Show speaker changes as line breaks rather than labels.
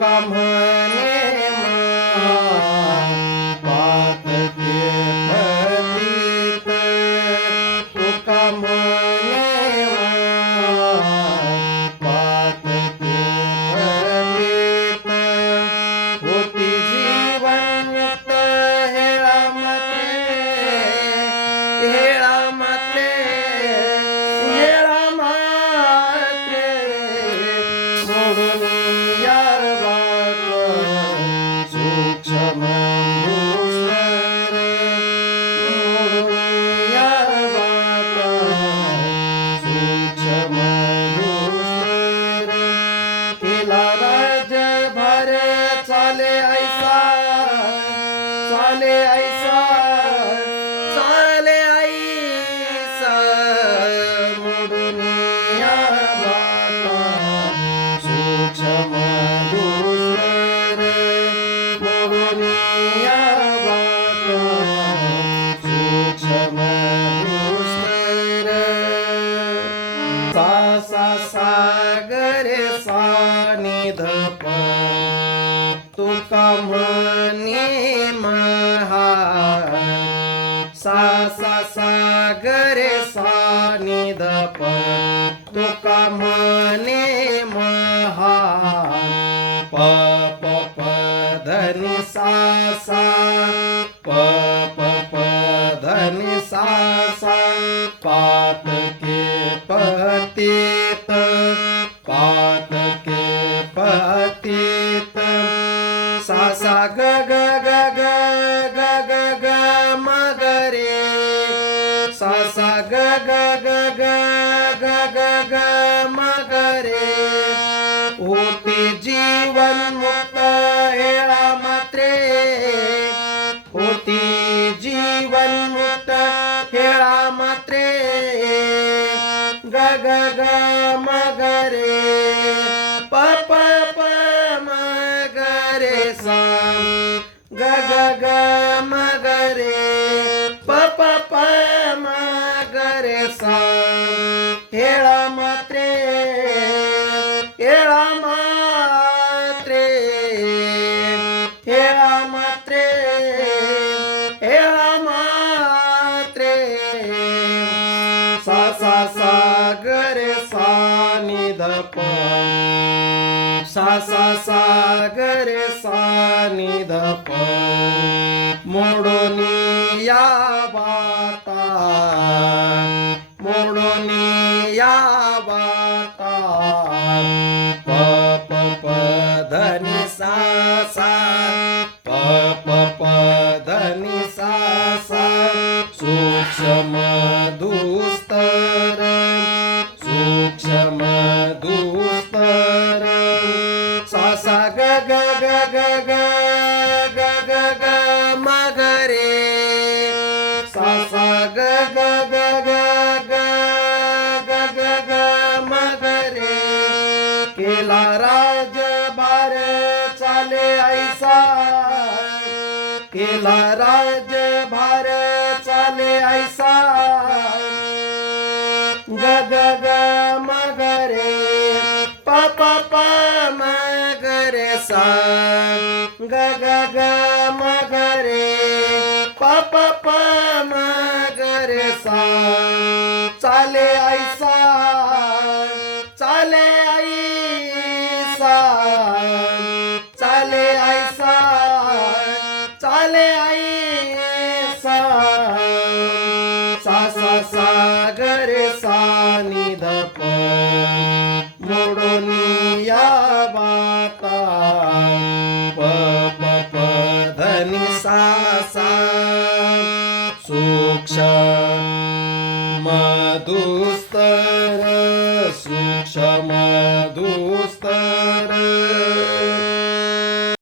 काम है सागरे सानिधप तुका म्हणे महा सा सा सागरे सानिधप तुका म्हणे महा प प प धनी सा प प प धनी सा सा पातके सा सा ग ग ग ग ग ग ग रे होती जीवन मुक्त हेळा मात्रे होती जीवन मुक्त खेळा मात्रे ग ग ग म ग रे प प प रे सा ग ग ग કેળા માત્રે કેળા માત્રે કેળા માત્રે કેળા માત્રે. સા સા, સાગર સાનિધ સા સા, સાગર સાનિધ મોડો सा ग ग ग ग ग ग ग ग मगरे सा सा ग ग ग ग ग ग ग ग मगरे केला राजभार चाले ऐसा केला राजभार चाले ग ग ग म ग रे प प प म ग रे सा. Madhustara Suksha Madhustara Suksha